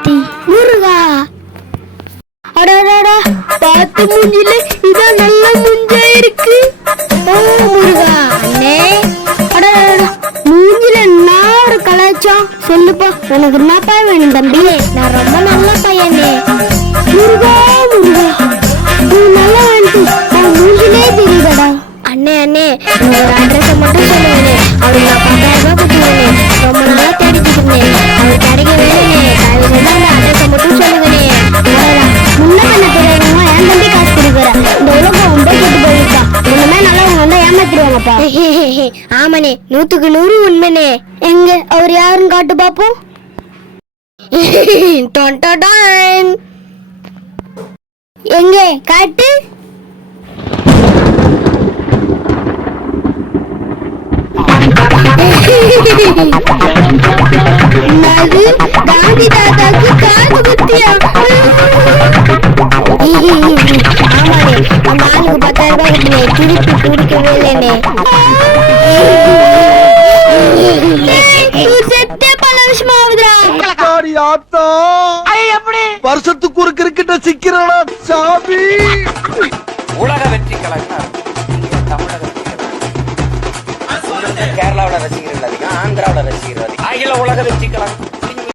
சக்தி முருகா. அடடா பார்த்து மூஞ்சில இதான் நல்ல மூஞ்சா இருக்கு. ஓ முருகா அண்ணே. அடடா மூஞ்சில என்ன ஒரு கலாச்சாரம் சொல்லுப்பா, உனக்கு என்னப்பா வேணும் தம்பி? நான் ரொம்ப நல்ல பையனே. முருகா முருகா நீ நல்லா வேணும் மூஞ்சிலே தெரியுதடா. அண்ணே அண்ணே உங்களோட அட்ரஸை மட்டும் சொல்லுங்கண்ணே, அவருக்கு நான் 10,000 ரூபாய் கொடுத்துருவேனே. ரொம்ப நாளா தேடிட்டு இருந்தேன், அவர் கிடைக்க வேணும்னே. தயவு செஞ்சு அந்த அட்ரஸை மட்டும் சொல்லுங்கண்ணே. முன்ன பண்ண தெரியாதவங்க என் தம்பி காசு கொடுக்குற இந்த உலகம் ரொம்ப கெட்டு போயிருக்கா. உண்மைமே நல்லவங்க வந்தா ஏமாத்திடுவாங்கப்பா. ஆமாண்ணே 100க்கு 100 உண்மைண்ணே. எங்க அவர் யாருன்னு காட்டு பாப்போம். எங்க காட்டு. காந்தி தாத்தாக்கு காது குத்தியா? ஆமாண்ணே நம்ம ஆளுக்கு 10,000 ரூபாய் கொடுத்தனே, திருப்பி குடிக்கவே இல்லைண்ணே. செத்தே பல விஷயமா ஆகுதுடா. வருஷத்துக்கு ஒரு கிரிக்கெட்ட சிக்கிறானா சாமி. உலக வெற்றி கழகம் தமிழக வெற்றி கழகம் கேரளாவோட ரசிகர்கள் அதிகம், ஆந்திராவோட ரசிகர்கள் அதிகம், அகில உலக வெற்றி கழகம்